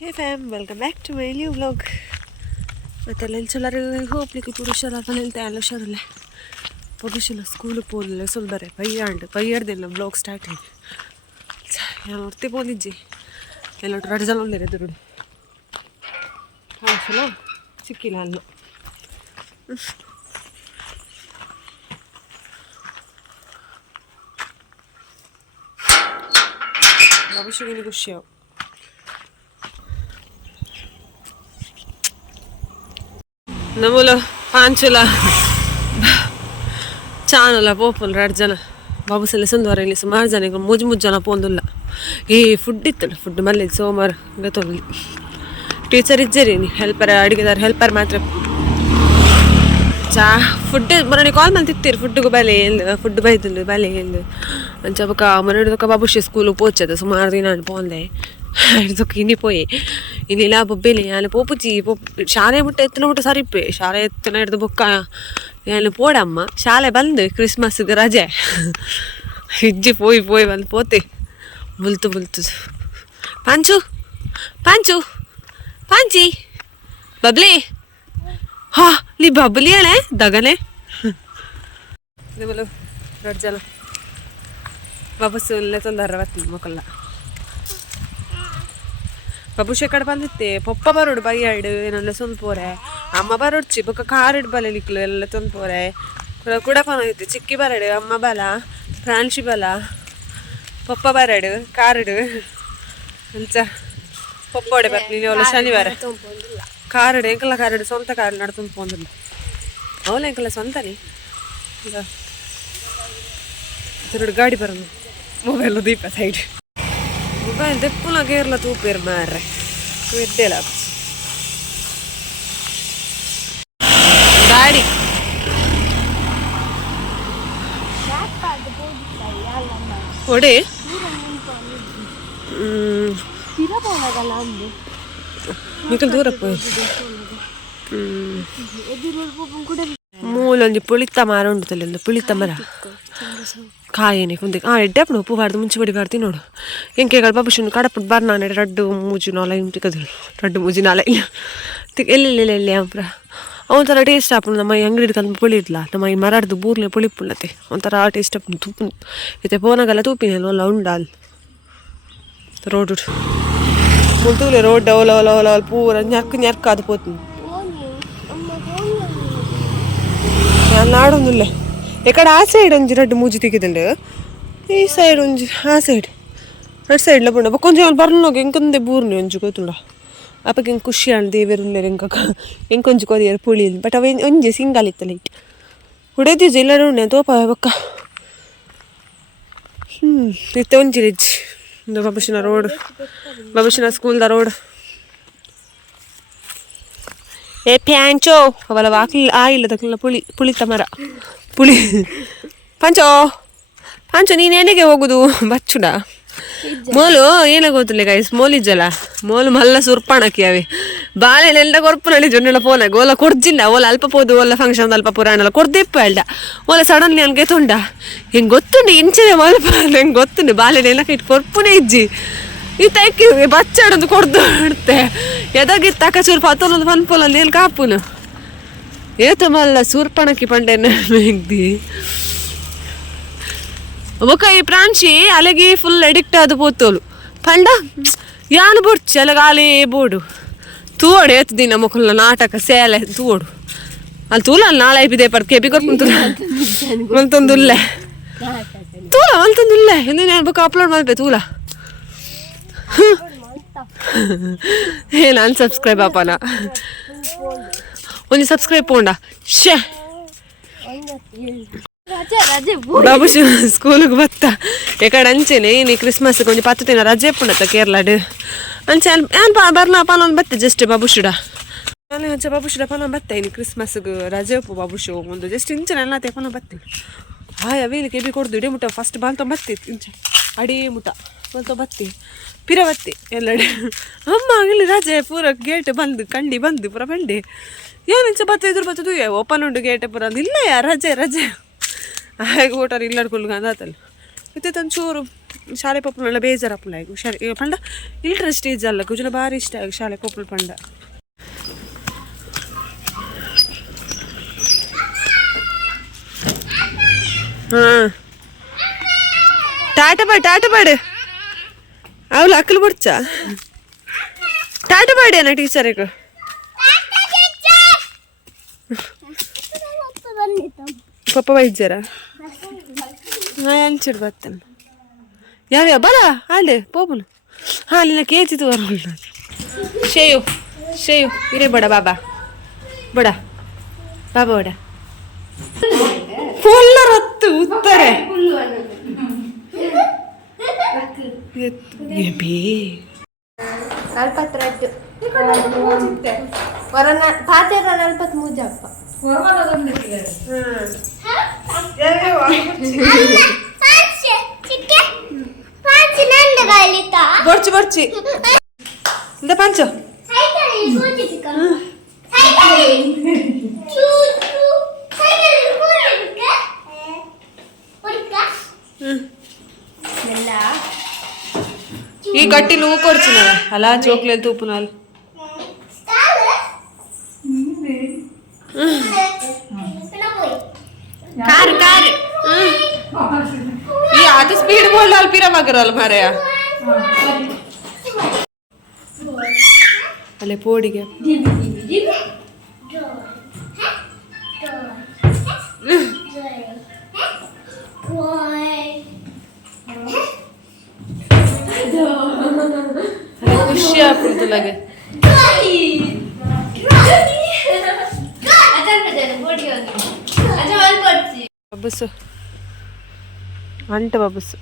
Hey fam, welcome back to my new vlog. ಮತ್ತೆಲ್ಲ ಎಲ್ಲರೂ ಹೋಗ್ಲಿಕ್ಕೆ ಪುರುಷರ ಹೇಳ್ತಾ ಎಲ್ಲ ಹುಷಾರಲ್ಲ ಪುರುಷಲ್ಲ ಸ್ಕೂಲಿಗೆ ಹೋಗಲಿಲ್ಲ ಸ್ವಲ್ಪ ಬರೇ ಪಯ್ಯಾಡ್ದಿಲ್ಲ ಬ್ಲಾಗ್ ಸ್ಟಾರ್ಟ್ ಆಗಿ ನೋಡ್ತಿ ಹೋದಿಜ್ಜಿ ಎಲ್ಲ ರಡ್ಜಲ ಒಂದಿರ ದುರುಡು ಹಾಂ ಸಿಕ್ಕಿಲ್ಲ ಅಲ್ಲ ಭವಿಷ್ಯವಿನ ಖುಷಿಯಾವು ನಮ್ಮಲ್ಲ ಪಾಂಚುಲ ಚಾನಲ್ಲ ಪೋಪುಲ್ 2 ಜನ ಬಾಬುಸಲ್ಲಿ ಸಂದ್ವಾರ ಇಲ್ಲಿ ಸುಮಾರು ಜನ ಈಗ ಮುಜ್ಜು ಜನ ಪೋಂದಿಲ್ಲ ಫುಡ್ ಇತ್ತಲ್ಲ ಫುಡ್ ಮಲ್ಲಿ ಸೋಮವಾರ ಗತೋಗ್ಲಿ ಟೀಚರ್ ಇಜ್ಜರಿ ಹೆಲ್ಪರ್ ಅಡುಗೆದಾರ ಹೆಲ್ಪರ್ ಮಾತ್ರ ಫುಡ್ ಮನೆ ಕಾಲ್ ಮಾಡಿ ತಿತ್ತೀರಿ ಫುಡ್ಗೆ ಬೆಲೆ ಎಂದು ಫುಡ್ ಬೈದು ಬೆಲೆ ಎಂದು ಅಂಚಬಕ್ಕ ಮನೆಡ್ದಕ್ಕ ಬಾಬುಷಿ ಸ್ಕೂಲಿಗೆ ಪೋಚದ ಸುಮಾರು ದಿನ ಪೋಂದೆ ಹಿಡ್ದಕ್ಕೆ ಇನ್ನಿ ಪೋಯಿ ಇನ್ನಿಲ್ಲ ಬೊಬ್ಬೆಲಿ ಅಲ್ಲಿ ಪೋಪುಜಿ ಶಾಲೆ ಮುಟ್ಟ ಎತ್ತಿನ ಮುಟ್ಟ ಸರಿಪೆ ಶಾಲೆ ಎತ್ತಿನ ಹಿಡ್ದು ಬೊಕ್ಕ ಅಲ್ಲಿ ಪೋಡಮ್ಮ ಶಾಲೆ ಬಂದು ಕ್ರಿಸ್ಮಸ್ಗೆ ರಜೆ ಇಜ್ಜಿ ಪೋಯಿ ಬಂದು ಪೋತೆ ಬುಲ್ತು ಪಾಂಚು ಪಾಂಚಿ ಬಬ್ಲಿ ಹಾ ನೀ ಬಬ್ಲಿ ಹೇಳೆ ದಗನೆ ನಿಮ್ಮಲು 2 ಜನ ಬಾಬುಸು ಎಲ್ಲ ತೊಂದರೆ ಬರ್ತೀನಿ ಮಕ್ಕಳ ಬಾಬುಷ ಕಡೆ ಬಂದಿತ್ತೆ ಪಪ್ಪ ಬರೋಡು ಬೈಯಾಡು ಏನೆಲ್ಲ ಸೊಂದ್ಪೋರೆ ಅಮ್ಮ ಬರೋಡ್ಚಿ ಬೊಕ್ಕ ಕಾರಿಡ್ ಬಲಿಕ್ಲು ಎಲ್ಲ ತೊಂದ್ಪೋರೆ ಕೂಡ ಬಂದಿತ್ತು ಚಿಕ್ಕಿ ಬರಡು ಅಮ್ಮ ಬಲ ಪ್ರಾಂಶಿ ಬಲ ಪಪ್ಪ ಬರಡು ಕಾರಿಡು ಅಂಚ ಪಪ್ಪೋಡೆ ಬರ್ತೀನಿ ಅವಳ ಶನಿವಾರ ಕಾರಿಡು ಎಂಕಲ್ಲ ಕಾರಿಡು ಸ್ವಂತ ಕಾರು ನಡ್ತೊಂದು ಪೋಂದಿಲ್ಲ ಅವಳ ಎಂಕಲ್ಲ ಸ್ವಂತನೇ ಈಗ 2 ಗಾಡಿ ಬರೋದು ಮೊಬೈಲು ದೀಪ ಸೈಡ್ ಮೊಬೈಲ್ ದೆಪ್ಪುಲ ಕೇರಳ ತೂಪೇರು ಮಾರ್ರೆ ಎಡ್ಡೆಲ್ಲ ಗಾಡಿ ಒಡೆ ಮಿಕಲ್ ದೂರ ಮೂಲೊಂದು ಪುಳಿತ ಮರ ಉಂಟಲ್ಲಿ ಒಂದು ಪುಳಿತ ಮರ ಕಾಯೇನೆ ಕುಂದೆ ಎಡ್ಡೆಪ್ಪು ಉಪ್ಪು ಬಾರ್ದು ಮುಂಚೆ ಬಡಿ ಬಾರ್ತಿ ನೋಡು ಎಂಕೆಗಳು ಬಾಬುಷನ್ ಕಡಪಟ್ಟು ಬಾರ್ ನಾನು 2 ಮೂಜು ನಾಲ ಇಂಟಿಕದು 2 ಮೂಜಿ ನಾಲ ಎಲ್ಲಿ ಅಪ್ರ ಒಂಥರ ಟೇಸ್ಟ್ ಆಪು ನಮ್ಮ ಈ ಅಂಗಡಿ ಕಲ್ಮ ಪುಳಿ ಇರ್ಲ ನಮ್ಮ ಈ ಮರಡ್ದು ಬೂರ್ಲೆ ಪುಳಿ ಪುಳ್ಳತೆ ಒಂಥರ ಟೇಸ್ಟ್ ಆಪು ತುಪ್ಪು ಮತ್ತೆ ಪೋನಾಗೆಲ್ಲ ತೂಪಿನ ಒಲ್ಲ ಉಂಡಾಲ್ ರೋಡ್ ಮುಲ್ತೂಲೆ ರೋಡ್ ಒಲ ಪೂರ ñರ್ಕ ಅದು పోతుంది ನಾನು ನಾಡೊಂದುಲ್ಲೆ ಎಕಡೆ ಆ ಸೈಡ್ ಒಂಜಿ 2 ಮೂಜಿ ತೆಗೆದುಂಡು ಈ ಸೈಡ್ ಒಂಜಿ ಆ ಸೈಡ್ 2 ಸೈಡ್ಲ ಪುಂಡ ಕೊಂಚ ಬರ್ನೋಗ ಎಂಕೊಂದೆ ಬೂರ್ನಿ ಒಂಜಿ ಗೊತ್ತುಂಡ ಅಪ್ಪಗೆ ಹೆಂಗೆ ಖುಷಿ ಆಣ್ ದೇವೇರುಲ್ಲೇರು ಎಂಕೊಂಜಿ ಕೊದಿಯರು ಪುಳಿ ಬಟ್ ಅವ ಒಂಜಿ ಸಿಂಗಲ್ ಇತ್ತಲ್ಲ ಇಟ್ಟು ಹುಡೇದಿಜ ಇಲ್ಲ ಉಂಡೆ ತೋಪ ಬಕ್ಕ ಇತ್ತ ಒಂಜಿ ರೆಜ್ಜಿ ಒಂದು ಬಾಬುಷಿನ ರೋಡ್ ಬಾಬುಷಿನ ಸ್ಕೂಲ್ದ ರೋಡ್ ಏ ಪ್ಯಾಂಚೋ ಅವಲ ವಾಕ್ಲಿ ಇಲ್ಲದಕ್ಕೆಲ್ಲ ಪುಳಿತ ಮರ ಪುಳಿ ಪಾಂಚೋ ನೀನು ಎನೆಗೆ ಹೋಗುದು ಬಚ್ಚುಡ ಮೋಲು ಏನಾಗೋತಿಲ್ಲ ಗೈಸ್ ಮೋಲಿಜ್ಜಲ್ಲ ಮೋಲು ಮಲ್ಲ ಸುರ್ಪಾಣಕ್ಕಿ ಅವೆ ಬಾಳೆನೆಲ್ಲ ಕೊರ್ಪು ನಡಿ ಜೊನ್ನೆಲ್ಲ ಪೋನಾಗ ಓಲ ಕೊಡ್ಜಿಲ್ಲ ಓಲ ಅಲ್ಪ ಪೋದು ಓಲ ಫಂಕ್ಷನ್ ಅಲ್ಪ ಪುರಾಣಲ್ಲ ಕೊಡ್ದಿಪ್ಪ ಹೇಳ್ದ ಓಲ ಸಡನ್ಲಿ ನನಗೆ ತೊಂಡ ಹೆಂಗೆ ಗೊತ್ತುಂಡು ಇಂಚಿನ ಮಲ್ಪ ಹೆಂಗೆ ಗೊತ್ತುಂಡು ಬಾಳೆನೆಲ್ಲ ಇಟ್ಟು ಕೊರ್ಪುನೇ ಇಜ್ಜಿ ಇತ್ತಕ್ಕಿ ಬಚ್ಚಾಡೊಂದು ಕೊಡ್ದು ಇಡ್ತೆ ಎದಾಗಿತ್ತು ಅಕ್ಕ ಚೂರು ಪತ್ತೊಂದು ಪನ್ಪೊಲೊಂದು ಏನು ಕಾಪುನು ಏತ ಮಲ್ಲ ಸೂರ್ಪಣಕ್ಕಿ ಪಂಡೆನ ಮೆಗ್ದಿ ಒಕ್ಕ ಈ ಪ್ರಾಂಶಿ ಅಲೆಗೆ ಫುಲ್ ಅಡಿಕ್ಟ್ ಆದ ಪೋತೋಲು ಪಂಡ ಯಾನು ಬೊಡ್ಚಿ ಅಲೆಗೆ ಆಲೇ ಬೋಡು ತೂವಡು ಏತ್ ದಿನ ಮಕ್ಕಳ ನಾಟಕ ಸೇಲೆ ತೂವಡು ಅಲ್ಲಿ ತೂಲ ಅಲ್ಲಿ ನಾಳೆ ಐಪಿದೆ ಪಡ್ ಕೆಪಿ ಕೊರ್ಪುಂತು ಮಲ್ತೊಂದುಲ್ಲೆ ತೂಲ ಮಲ್ತೊಂದುಲ್ಲೆ ಎಂದು ನಾನು ಬುಕ್ ಅಪ್ಲೋಡ್ ಮಾಡ್ಬೇ ತೂಲ ಏನು ಅನ್ಸಬ್ಸ್ಕ್ರೈಬ್ ಅಪ್ಪನ ಒಂದು ಸಬ್ಸ್ಕ್ರೈಬ್ ಪೋಂಡ ಶೇ ಬಾಬುಶು ಸ್ಕೂಲಿಗೆ ಬತ್ತ ಎಕಡೆ ಅಂಚೆನೆ ನೀ ಕ್ರಿಸ್ಮಸ್ಗೆ ಒಂದು 10 ದಿನ ರಜೆ ಪುಣತ್ತ ಕೇರಳಡ್ ಅಂಚೆ ಬರ್ಲ ಪಾಲೊಂದು ಬತ್ತೆ ಜಸ್ಟ್ ಬಾಬುಶುಡ ನಾನು ಅಂಚೆ ಬಾಬುಶುಡ ಪಾಲೊಂದು ಬತ್ತೆ ಇನ್ನು ಕ್ರಿಸ್ಮಸ್ಗೆ ರಜೆ ಉಪ್ಪು ಬಾಬುಶು ಒಂದು ಜಸ್ಟ್ ಇಂಚನೆ ಎಲ್ಲ ತೆಕೊಂಡು ಬತ್ತೆ ಅವೇಲಿ ಕೆಬಿ ಕೊಡ್ದು ಇಡೀ ಮುಟ್ಟ ಫಸ್ಟ್ ಬಾಲ್ ತೊಂಬತ್ತಿ ಇಂಚೆ ಅಡೀ ಮುಟ್ಟ ಒಂದು ಬತ್ತಿ ಪಿರವತ್ತಿ ಎಲ್ಲಡೆ ಅಮ್ಮ ಇಲ್ಲಿ ರಜೆ ಪೂರ ಗೇಟ್ ಬಂದು ಕಂಡಿ ಬಂದು ಪೂರ ಬಂಡಿ ಏನು ಇಂಚೆ ಬತ್ತೈದು ಬತ್ತದು ಓಪನ್ ಉಂಟು ಗೇಟ್ ಪೂರ ಅಂದು ಇಲ್ಲ ರಜೆ ಹಾಗೆ ಊಟ ಇಲ್ಲಾಡ್ಕೊಳ್ಗ ಅಂದಾತಲ್ಲ ಮತ್ತೆ ತಂಚೂರು ಶಾಲೆ ಪಪ್ಪನೆಲ್ಲ ಬೇಜಾರಪ್ಪಲ ಈಗ ಹುಷಾರಿ ಈಗ ಪಂಡ ಇಂಟ್ರೆಸ್ಟ್ ಇಜ್ಜಲ್ಲ ಕುಜುನ ಭಾರಿ ಇಷ್ಟ ಆಗ ಶಾಲೆ ಪಪ್ಪನ ಪಂಡ ಹಾಂ ಟಾಟ ಪಾಡು ಅವಳು ಅಕ್ಕಲು ಬಿಡ್ಚ ಟಾಟ ಪಾಡ್ಯಾನ ಟೀಚರಿಗೆ ಪಪ್ಪ ವೈದ್ಯರ ಅಂಚಿಡ್ ಬರ್ತೇನೆ ಯಾವ್ಯಾವ ಬರ ಆಲೆ ಪೋಪುನು ಹಾಂ ನಿನ್ನ ಕೇತಿತ್ತು ಬರೋಲ್ಲ ಶೇಯು ಇರೇ ಬಡ ಬಾಬಾ ಬಡ ಬಾಬಾ ಬಡ ಫುಲ್ಲ ರತ್ತು ಉತ್ತಾರೆ ನಲ್ಪತ್ತು ಪಾತ್ರೆ 43 ಜಪ್ಪ ಬರ್ಚಿ ಇಂದ ಪಂಚ ఈ గట్టి నువ్వు కొడుచున్నా అలా చోక్లేలు తూపునాలు కారు ఈ అది స్పీడ్ బోల్డాలి పీరా మగరాలు మరయా అలే పోడిగా ಖುಷಿ ಆಗ್ಬಿಡ್ತು ಲಗೆ ಬಸ್ಸು ಅಂಟ ಬಸ್ಸು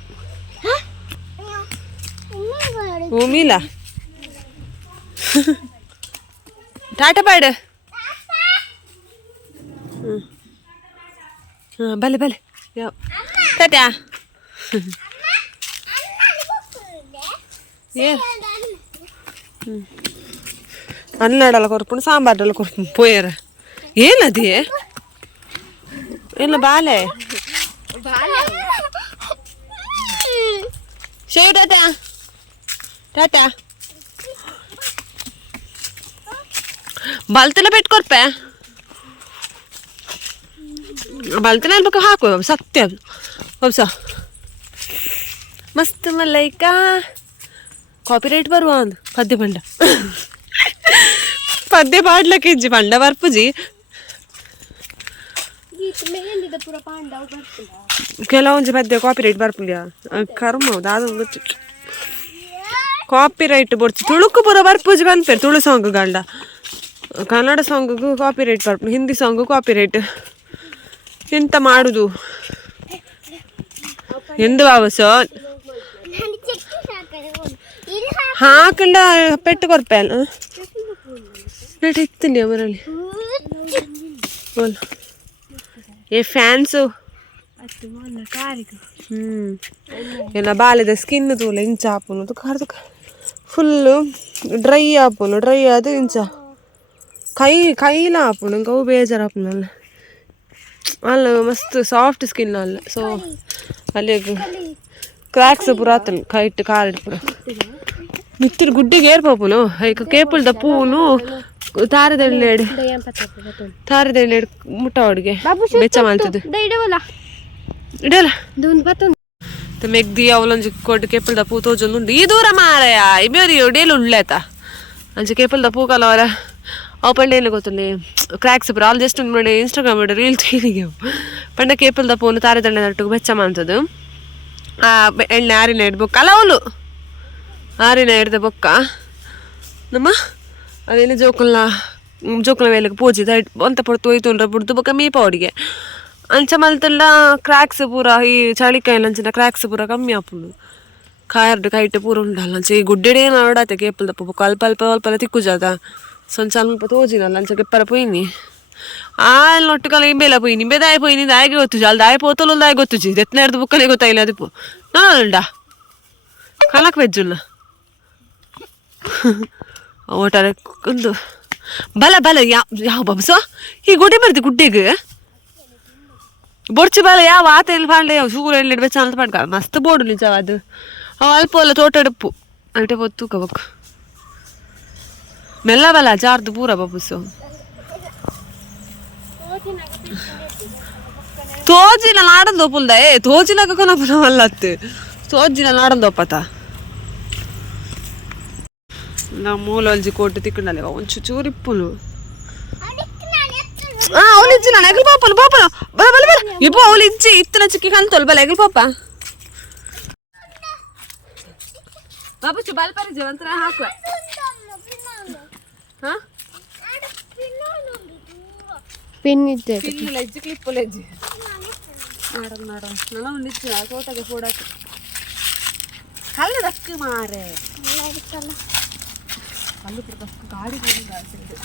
ಭೂಮಿಲ ಟಾಟಾ ಬಾಡು ಹಾಂ ಬಲೆ ಯಾವ ಟಾಟಾ అన్నాడల కొరుపుని సాంబార్డల కొరుపుని పోయారు ఏంది ఏం బాలే షేవ్ టాటా బల్తలో పెట్టుకోర్పే ಬಲ್ತನ ಅನ್ಬೇಕು ಹಾಕು ಸತ್ಯ ಹೊಸ ಮಸ್ತ್ ಮಲ್ಲೈಕ ಕಾಪಿರೈಟ್ ಬರುವ ಒಂದು ಪದ್ಯ ಪಂಡ ಪದ್ಯ ಪಾಡ್ಲಕ್ಕೆ ಇಜ್ಜಿ ಪಂಡ ಬರ್ಪುಜಿ ಕೆಲವೊಂದು ಪದ್ಯ ಕಾಪಿರೈಟ್ ಬರ್ಪುಲ್ಯ ಕರ್ಮ ಹೌದು ಅದು ಗೊತ್ತು ಕಾಪಿರೈಟ್ ಬೊಡ್ಚಿ ತುಳುಕು ಪೂರ ಬರ್ಪುಜಿ ಬಂದ್ಪೇರು ತುಳು ಸಾಂಗ್ ಗಂಡ ಕನ್ನಡ ಸಾಂಗಿಗೂ ಕಾಪಿರೈಟ್ ಬರ್ಪು ಹಿಂದಿ ಸಾಂಗು ಕಾಪಿರೈಟ್ ಎಂತ ಮಾಡುದು ಎಂದು ಬಾಬಸ ಹಾಕಂಡ ಪೆಟ್ಟು ಕೊರ್ಪೆ ಅಲ್ಲ ರೇಟ್ ಇತ್ತಿಲ್ಲ ಮರಲ್ಲಿ ಏ ಫ್ಯಾನ್ಸು ಏನ ಬಾಲ್ಯದ ಸ್ಕಿನ್ ತೂಲ ಇಂಚ ಹಾಪುನು ಕರ್ದು ಫುಲ್ಲು ಡ್ರೈ ಹಾಪುನು ಡ್ರೈ ಅದು ಇಂಚ ಕೈಲ ಹಾಪುನು ಗವು ಬೇಜಾರು ಹಾಪುನಲ್ಲ ಅಲ್ಲ ಮಸ್ತ್ ಸಾಫ್ಟ್ ಸ್ಕಿನ್ ಅಲ್ಲ ಸೊ ಅಲ್ಲಿ ಕ್ರ್ಯಾಕ್ಸ್ ಪೂರ ಆತನು ಕೈಟ್ ಕಾರಿಡ್ ಪೂರ ಮಿತ್ತಿರ ಗುಡ್ಡಿಗೆ ಏರ್ಪಾಪುನು ಈಗ ಕೇಪುಲ್ದ ಪೂನು ತಾರದೆಳ್ಳೆಡು ಮುಟ್ಟ ಹೊಡ್ಗೆ ಬೆಚ್ಚ ಮಾಡ್ತದೆ ಇಡಲ್ಲ ಮೆಗ್ದಿ ಅವಲೊಂಜಿ ಕೊಟ್ಟು ಕೇಪುಲ್ದ ಪೂ ತೋಜೊಂದುಂಡು ಈ ದೂರ ಮಾರಯ ಇಬೇರಿ ಡೇಲು ಉಳ್ಳೇತ ಅಂಚೆ ಕೇಪುಲ್ದ ಪೂ ಕಲವರ ಅವು ಪಂಡ ಏನು ಗೊತ್ತುಂಡೆ ಕ್ರ್ಯಾಕ್ಸ್ ಪೂರ ಆಲ್ ಜಸ್ಟ್ ಮಾಡಿ ಇನ್ಸ್ಟಾಗ್ರಾಮ್ ರೀಲ್ ತೀರಿಗೆ ಪಂಡ ಕೇಪುಲ್ದ ಪೂನು ತಾರದೆಣ್ಣೆ ನಟ್ಟು ಬೆಚ್ಚ ಮಾಡ್ತದು ಎಣ್ಣೆ ಆರಿನ ಹಿಡ್ದು ಬೊಕ್ಕ ಅಲ್ಲ ಅವಳು ಆರಿನ ಹಿಡ್ದ ಬೊಕ್ಕ ನಮ್ಮ ಅದೇನು ಜೋಕುಲ ವೇಲೆಗೆ ಪೂಜಿದ ಅಂತ ಪಡ್ತು ಹೋಯ್ತು ಅಂದ್ರೆ ಬಿಡ್ದು ಬೊಕ್ಕ ಮೀಪ ಅವಡಿಗೆ ಅಂಚ ಮಲ್ತೆಲ್ಲ ಕ್ರ್ಯಾಕ್ಸ್ ಪೂರ ಈ ಚಳಿಕಾಯಿಲ್ಲ ಅಂಚಿನ ಕ್ರ್ಯಾಕ್ಸ್ ಪೂರ ಕಮ್ಮಿ ಆಪುಂಡು ಕಾಯರ್ದು ಕೈಟ್ ಪೂರ ಉಂಡಲ್ಲ ಅಂಚೆ ಈ ಗುಡ್ಡೆಡೇ ನೋಡಾತೆ ಕೇಪಲ್ ದಪ್ಪ ಬೊಕ್ಕ ಅಲ್ಪ ತಿಕ್ಕು ಜಾತ ಸ್ವಲ್ಪ ತೋಜಿನಲ್ಲ ಅಂಚ ಕೆಪ್ಪರ ಪೋಯ್ನಿ ಅಲ್ಲಿ ನೊಟ್ಟುಕಲ್ಲ ಇಂಬೇಲ ಪೋಯ್ನಿ ಇಂಬೆ ಪೋಯ್ನಿ ದಾಯಿಗೆ ಗೊತ್ತು ಅಲ್ಲಿ ದಾಯಿ ಪೋತಲು ದಾಯಿ ಗೊತ್ತುಜಿ ದೆತ್ನ ಹಿಡ್ದು ಬುಕ್ಕನೆ ಗೊತ್ತಾಯಿಲ್ಲ ಅದು ನೋಡ ಕಲಕ್ ವೆಜ್ಜುಲ್ಲ ಓಟಾರೆ ಒಂದು ಬಲ ಯಾವ ಬಾಬಸ ಈ ಗುಡ್ಡೆ ಬರ್ತಿ ಗುಡ್ಡೆಗೆ ಬೊಡ್ಚಿ ಬಲ ಯಾವ ಆತ ಎಲ್ಲಿ ಪಾಂಡೆ ಯಾವ ಶೂರು ಎಲ್ಲಿ ಇಡ್ಬೇಕು ಅಂತ ಪಡ್ಕ ಮಸ್ತ್ ಬೋರ್ಡು ನಿಜ ಅದು ಅವು ಅಲ್ಪ ಎಲ್ಲ ತೋಟಡುಪ್ಪು ಅಲ್ಟೆ ಪೊತ್ತು ತೂಕಬೇಕು ಮೆಲ್ಲ ಬಲ ಜಾರ್ದು ಪೂರ ಬಬ್ಬುಸು ತೋಜಿನ ನಾಡನ್ ದೋಪುಲ್ದ ತೋಜಿನ ಕೊನಪನ ಮಲ್ಲತ್ತು ತೋಜಿನ ನಾಡನ್ ದೋಪತ ನಾ ಮೂಲೊಂಜಿ ಕೋಟು ತಿಕ್ಕಂಡಲೆ ಒಂಚು ಚೂರಿಪ್ಪುಲು ಅವಳು ಇಜ್ಜಿ ನಾನು ಎಗಲ್ ಪಾಪಲು ಪಾಪಲು ಬಲ ಬಲ ಬಲ ಇಬ್ಬು ಅವಳು ಇಜ್ಜಿ ಇತ್ತನ ಚಿಕ್ಕಿ ಕಲ್ತೋಲ್ ಬಲ ಎಗಲ್ ಪಾಪ ಬಾಬುಚ್ಚು ಬಲ್ಪರಿಜೆ ಒಂಥರ ಹಾಕುವ ಹಾಂ ಪಿನ್ನಿದ್ದೆ ಪಿನ್ನಿಲ್ಲ ಇಜ್ಜಿ ಕ್ಲಿಪ್ಪಲ್ಲ ಇಜ್ಜಿ ನಾಡನ್ ನಾಡನ್ ನಾನು ನಿಜ್ಜಿ ತೋಟಗೆ ಫೋಡಾಕ ಕಲ್ಲ ದಕ್ಕು ಮಾರೆ ಕಲ್ಲು ದಕ್ಕು ಗಾಡಿ ಬಂದು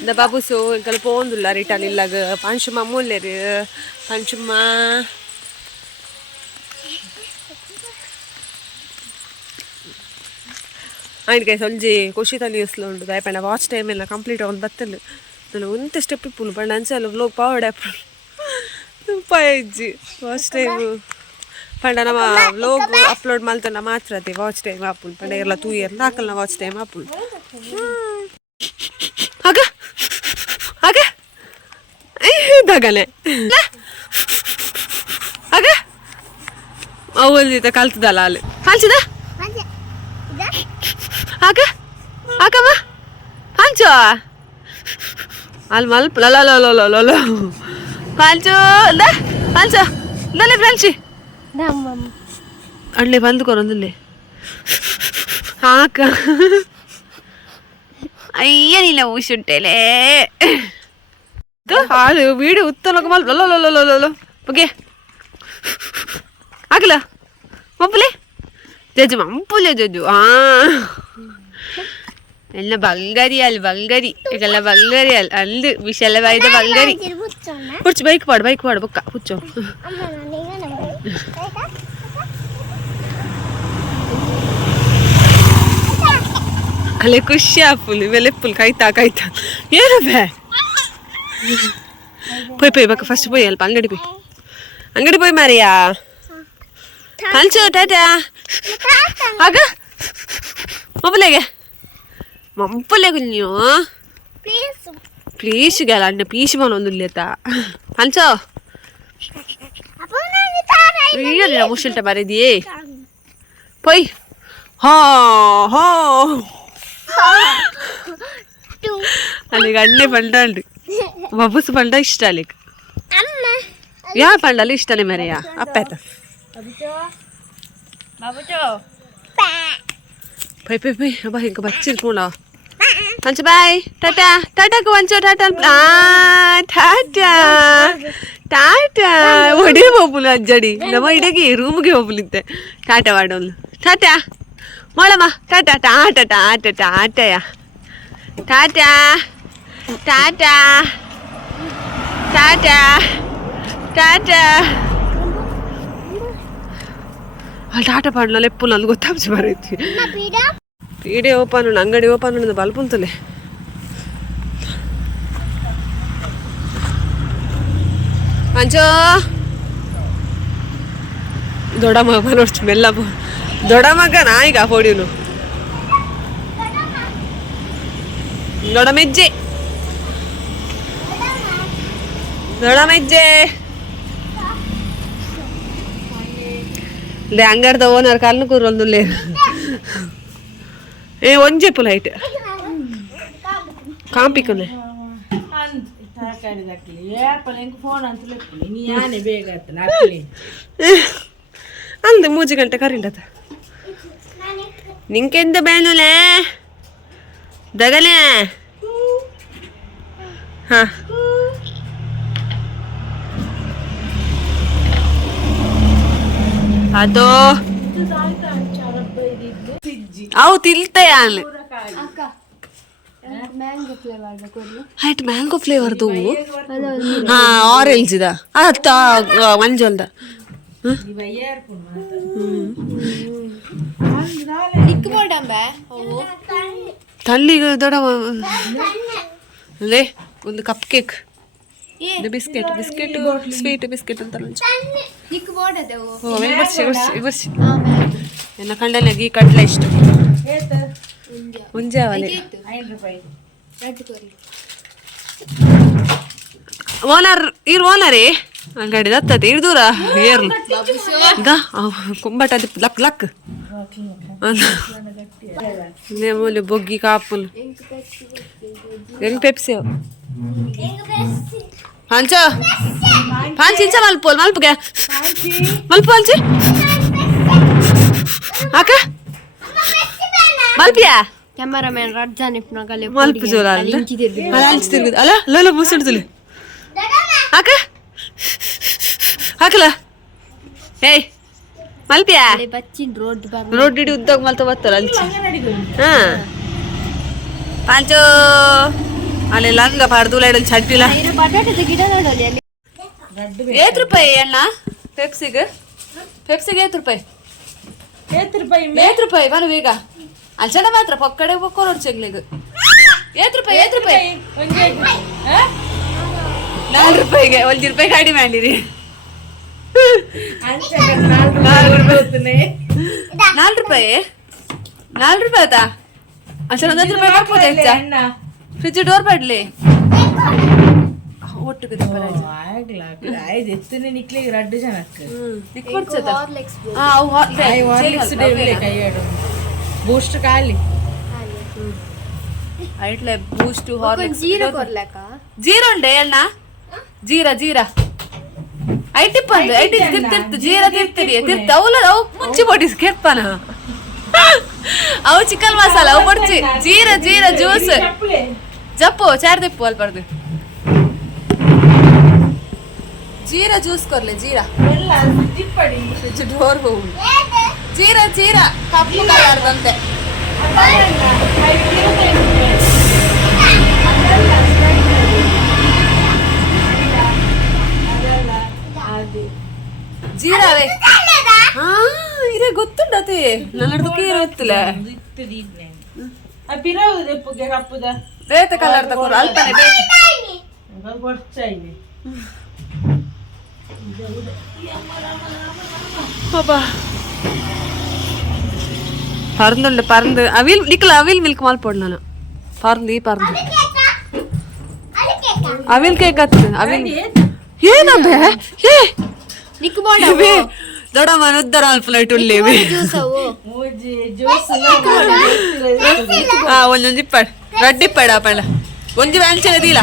இந்த பாபுசோ எங்களை போந்துள்ள ரிட்டான் இல்லாக பஞ்சுமா மூலரு பஞ்சுமா ఆయనకి సంజి ఖుషితో న్యూస్లో ఉంటుంది అయిపోయిన వాచ్ టైం ఇలా కంప్లీట్ అవును బత్తలు నేను ఇంత స్టెప్ ఇప్పుడు పడి అంచాలు వ్లోగ్ ಪಾವಡೆ ಪಾಯಿಜ್ಜಿ ವಾಚ್ ಟೈಮ್ ಪಂಡ ನಮ್ಮ ವ್ಲೋಗ್ ಅಪ್ಲೋಡ್ ಮಾಡ್ತಾನ ಮಾತ್ರ ಅದೇ ವಾಚ್ ಟೈಮ್ ಆಪುಲ್ ಪಂಡ ಎಲ್ಲ 2 ಇಯರ್ ನಾಲ್ಕಲ್ಲ ವಾಚ್ ಟೈಮ್ ಆಪುಲ್ ಆಗ ಆಗ ದಗನೆ ಆಗ ಅವಲ್ದಿತ ಕಲ್ತದಲ್ಲ ಅಲ್ಲಿ ಹಂಚದ ಆಗ ಆಗಮ್ಮ ಹಂಚು ಅಲ್ಲಿ ಮಲ್ಪ ಲಲ ಹಂಚು ಹಂಚು ಲಲೆ ಫ್ರೆಂಚಿ ಅಡ್ಲೆ ಬಂದು ಕೊರೊಂದಿಲ್ಲೆ ಹಾಕ ಅಯ್ಯನಿಲ್ಲ ಊಸುಂಟೇಲೆ ಹಾಲು ವೀಡಿಯೋ ಉತ್ತಲಕ ಮಲ್ ಲೊಲೊಲೊಲೊಲೊಲೊ ಓಕೆ ಆಗಲ್ಲ ಮಪ್ಪಲೆ ಜಜ್ಜು ಮಂಪುಲೆ ಜಜ್ಜು ಎಲ್ಲ ಬಂಗಾರಿ ಅಲ್ಲಿ ಬಂಗಾರಿ ಈಗೆಲ್ಲ ಬಂಗಾರಿ ಅಲ್ಲಿ ಅಂದು ವಿಶಾಲವಾದ ಬಂಗಾರಿ ಹುಚ್ಚು ಬೈಕ್ ಪಾಡು ಬೊಕ್ಕ ಹುಚ್ಚು ಅಲ್ಲೇ ಖುಷಿ ಆಪುಲ್ ಇವೆಲ್ಲೆಪ್ಪುಲ್ ಕಾಯ್ತಾ ಏನು ಬೇ ಪೋಯ್ ಬಕ್ಕ ಫಸ್ಟ್ ಪೋಯ್ ಅಲ್ಪ ಅಂಗಡಿ ಪೋಯ್ ಮಾರಿಯಾ ಹಂಚು ಟಾಟಾ ಆಗ ಮೊಬಲೆಗೆ ಮಂಪಲೆ ಕುഞ്ഞു ಪ್ಲೀಸ್ ಗೆಲ್ಲ ಅಣ್ಣ ಪೀಸ್ ಮನೊಂದಿಲ್ಲತ ಹಂಚೋ ಇಲ್ಲ ಮುಷಲ್ಟ ಬರೆದಿಯೇ ಪೋಯ್ ಹೋ ಅಲ್ಲಿಗೆ ಅಣ್ಣೆ ಪಂಡ ಬಬ್ಬುಸ್ ಪಂಡ ಇಷ್ಟ ಅಲ್ಲಿಗೆ ಯಾ ಪಂಡಲ್ಲಿ ಇಷ್ಟ ಅಲ್ಲೇ ಮರೆಯ ಅಪ್ಪ ಆಯ್ತ ಪೈ ಅಬ್ಬ ಹಿಂಗೆ ಬಚ್ಚಿರ್ಕೊಂಡ ಹಂಚು ಬಾಯ್ ಟಾಟಾ ಟಾಟಾಕು ಹಂಚು ಟಾಟಾ ಟಾಟಾ ಒಡೆ ಹೋಗ್ಬುಲು ಅಜ್ಜಡಿ ನಮ್ಮ ಇಡಗಿ ರೂಮ್ಗೆ ಹೋಗ್ಬುಲಿದ್ದೆ ಟಾಟಾ ಮಾಡೋನು ಟಾಟಾ ಮಾಡಮ್ಮ ಟಾಟಾ ಟಾಟಯ ಟಾಟಾ ಅಲ್ಲಿ ಟಾಟಾ ಪಾಡ್ನಲ್ಲಿ ಎಪ್ಪು ನನಗೆ ಗೊತ್ತಾಗ್ಸಿ ಬರೈತಿ ಪೀಡೆ ಓಪನ್ ಅಂಗಡಿ ಓಪನ್ ಬಲ್ಪುಂತಲೆ ಅಂಚೋ ದೊಡ್ಡ ಮಗ ನೋಡ್ತು ಮೆಲ್ಲ ದೊಡ್ಡ ಮಗ ನಾಯಿಗ ಹೊಡಿನು ದೊಡ್ಡ ಮೆಜ್ಜೆ ಅಂಗಡ್ದ ಓನರ್ ಕಾಲ್ನು ಕೂರೊಂದು ಒಂಜೆ ಪುಲ ಹೈಟ್ ಕಾಂಪಿಕೊಂಡೆ ಅಂದು 3 ಗಂಟೆ ಕರಿಂಡತ ನಿಂಕೆಂತ ಬೇಣುಲೆ ದಗಲೆ ಹಾ ಅದು ಅವು ತಿಲ್ತಾಯ ಹೈಟ್ ಮ್ಯಾಂಗೋ ಫ್ಲೇವರ್ದು ಹಾ ಆರೆಂಜ್ ಇದ ಅತ್ತ ಮಂಜೊಂದ ತಳ್ಳಿಗೆ ದೊಡ್ಡ ಅಲ್ಲೇ ಒಂದು ಕಪ್ ಕೇಕ್ ಇದು ಬಿಸ್ಕೆಟ್ ಸ್ವೀಟ್ ಬಿಸ್ಕೆಟ್ ಅಂತ ನಿಕ್ಕು ಬೋಡದೆವು ಇವರ್ಸಿ ಎನ್ನ ಕಂಡನಾಗಿ ಕಡ್ಲೆ ಇಷ್ಟು ಮುಂಜೆ ಅವಲೆ ಓನರ್ ಓನರೇ ಅಂಗಡಿ ದತ್ತತೆ ಇಡ್ದೂರ ಏರ್ಲು ಕುಂಬಟ ಲಕ್ ಲಕ್ ಮೂಲೆ ಬೊಗ್ಗಿ ಕಾಪುಲು ಹೆಂಗ್ ಪೆಪ್ಸಿ ಪಾಂಚ ಇಂಚ ಮಲ್ಪೋಲ್ ಮಲ್ಪಗೆ ಮಲ್ಪು ಅಂಚಿ ಆಕ ಮಲ್ಪಿಯಾ ಕ್ಯಾಮರಾಮನ್ ರಡ್ಜಾನ್ ಇಪ್ನಗಲೆ ಮಲ್ಪು ಜೋರ ಅಲ್ಲ ಅಂಚಿ ತಿರುಗುದು ಅಲ್ಲ ಲೋಲ ಮುಸುಡ್ತಲೆ ಆಕ ಹಾಕಲ ಏಯ್ ಮಲ್ಪಿಯಾ ಬಚ್ಚಿನ್ ರೋಡ್ ಇಡಿ ಉದ್ದಾಗ ಮಲ್ತ ಬತ್ತಲ್ಲ ಅಂಚಿ ಹಾ ಪಾಂಚೋ ಅಲ್ಲಿ ಲಂಗ ಪಾಡ್ದುಲ ಇಡಲ್ ಚಡ್ಡಿಲ ಬಟಾಟದ ಗಿಡ ನೋಡಲಿ ಅಲ್ಲಿ ₹8 ಅಣ್ಣ ಪೆಪ್ಸಿಗೆ ₹8 ₹8 ಬರು ಈಗ ಅಲ್ಚಡ ಮಾತ್ರ ಪಕ್ಕಡೆ ಕೊರೋಡ್ ಚೆಗ್ಲಿಗೆ ₹8 ₹4ಗೆ ₹1 ಗಾಡಿ ಮಾಡಿರಿ ₹4 ಆಯ್ತಾ ಅಲ್ಚಡ ₹1 ಹಾಕ್ಬೋದ ಫ್ರಿಜ್ ಡೋರ್ ಪಡ್ಲಿ ಒಟ್ಟಿಗೆ ಬೂಸ್ಟ್ ಖಾಲಿ ಐಟ್ಲೆ ಬೂಸ್ಟ್ ಹಾರ್ಲಿಕ್ಸ್ ಜೀರಾ ಕೊರ್ಲಕ ಜೀರಾ ಉಂಡೆ ಅಣ್ಣ ಜೀರಾ ಐಟಿಪ್ ಅಂದು ತಿರ್ತಿರ್ತು ಜೀರಾ ತಿರ್ತಿರಿ ಅವಲ್ಲ ಅವು ಮುಂಚೆ ಕೊಟ್ಟಿಸ್ ಕೆಪ್ಪನ ಅವು ಚಿಕನ್ ಮಸಾಲ ಅವು ಕೊಡ್ಚಿ ಜೀರಾ ಜ್ಯೂಸ್ ಜಪ್ಪು ಚಾರ್ ದಿಪ್ಪು ಅಲ್ಲಿ ಬರ್ದು ಜೀರಾ ಜ್ಯೂಸ್ ಕೊರ್ಲೆ ಜೀರಾ ಡೋರ್ ಹೋಗು ಜೀರಾ ಕಪ್ಪು ಕಲರ್ದಂತೆ ಜೀರಾವೇ ಹಾ ಇದೇ ಗೊತ್ತುಂಡತಿ ನನ್ನದಕ್ಕೆ ಗೊತ್ತಿಲ್ಲ ಬೇತೆ ಕಲರ್ ತಗೋರು ಅಲ್ಪನೆ பறந்து அவில் மில்க் மால் போடலாம் பறந்து அவில் கேட்காது அவில் ಏನಂಬೆ ಏ ನಿಕ್ಕು ಬೋಡ ದೊಡ್ಡಮ್ಮ ಉದ್ದರ ಪ್ಲೇಟ್ ಉಳ್ಳೇವಿ ಒಂದೊಂದು ಇಪ್ಪಡ್ ರಡ್ಡಿ ಇಪ್ಪಡ ಪಂಡ ಒಂಜಿ ವ್ಯಾಂಚನದಿಲ್ಲ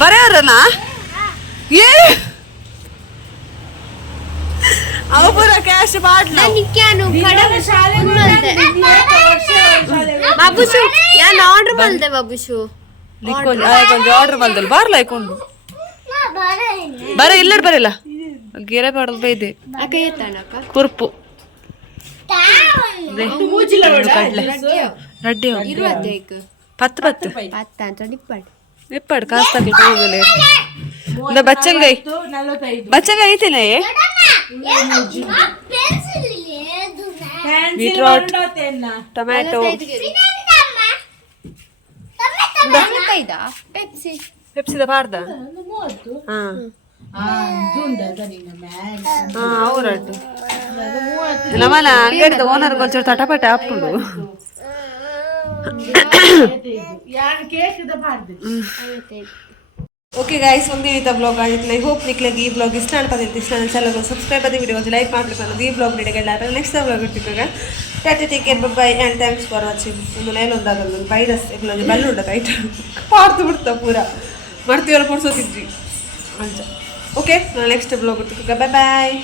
ಬರೆಯವ್ರನಾ ಏ ಅವ ಪೂರ ಕ್ಯಾಶ್ ಮಾಡ್ಲ ಬಾಬುಶು ಯಾನ್ ಆರ್ಡರ್ ಮಲ್ದೆ ಬಾಬುಶು ಕೊಂಚ ಆರ್ಡರ್ ಮಲ್ದಲ್ ಬಾರ್ಲ ಐಕೊಂಡು ಬರ ಇಲ್ಲಡ್ ಬರಲ್ಲ ಗೆರೆ ಪಾಡಲ್ ಬೈದೆ ಕುರ್ಪು ಕಡ್ಲೆ ರಡ್ಡಿ ಪತ್ತು ಇಪ್ಪಡ್ ಕಾಸ್ ತಗ್ಲಿಕ್ಕೆ ಹೋಗಲ್ಲ ಬಚ್ಚಂಗ ಐತೇನೆ ಬೀಟ್ರೋಟ್ ಟೊಮ್ಯಾಟೊ ಪೆಪ್ಸಿದ ಪಾಡ್ದ ಅವರಡ್ಡು ನಮ್ಮನ ಅಂಗಡಿದ ಓನರ್ ಕೊಂಚೂರು ತಟಪಟ ಹಾಕೊಂಡು ಓಕೆ ಗೈಸ್ ಒಂದಿನ ಬ್ಲಾಗ್ ಆಗಿತ್ತು ಐ ಹೋಪ್ ನಿಕ್ಲಿಗೆ ಈ ಬ್ಲಾಗ್ ಇಷ್ಟ ಅನ್ಪತ್ತಿತ್ತು ಇಷ್ಟ ನನ್ನ ಚಾನಲ್ ಸಬ್ಸ್ಕ್ರೈಬ್ ಆದ ವಿಡಿಯೋ ಒಂದು ಲೈಕ್ ಮಾಡ್ಲಿಕ್ಕೆ ಅನ್ನೋದು ಈ ಬ್ಲಾಗ್ ನೀಡಿಗೆಲ್ಲ ನೆಕ್ಸ್ಟ್ ಬ್ಲಾಗ್ ಇರ್ತಿದ್ದಾಗ take care bye and thanks for watching ಒಂದು ಲೈನ್ ಒಂದಾಗಲ್ಲ ವೈರಸ್ ಎಗ್ಲೊಂದು ಬಲ್ಲು ಉಂಡ ಕೈಟ್ ಪಾರ್ತು ಬಿಡ್ತಾ ಪೂರ ಮಾಡ್ತೀವಲ್ಲ ಕೊಡ್ಸೋತಿದ್ವಿ ಅಂತ ಓಕೆ ನಾನು ನೆಕ್ಸ್ಟ್ ಬ್ಲಾಗ್ ಇರ್ತಿದ್ದಾಗ ಬಾಯ್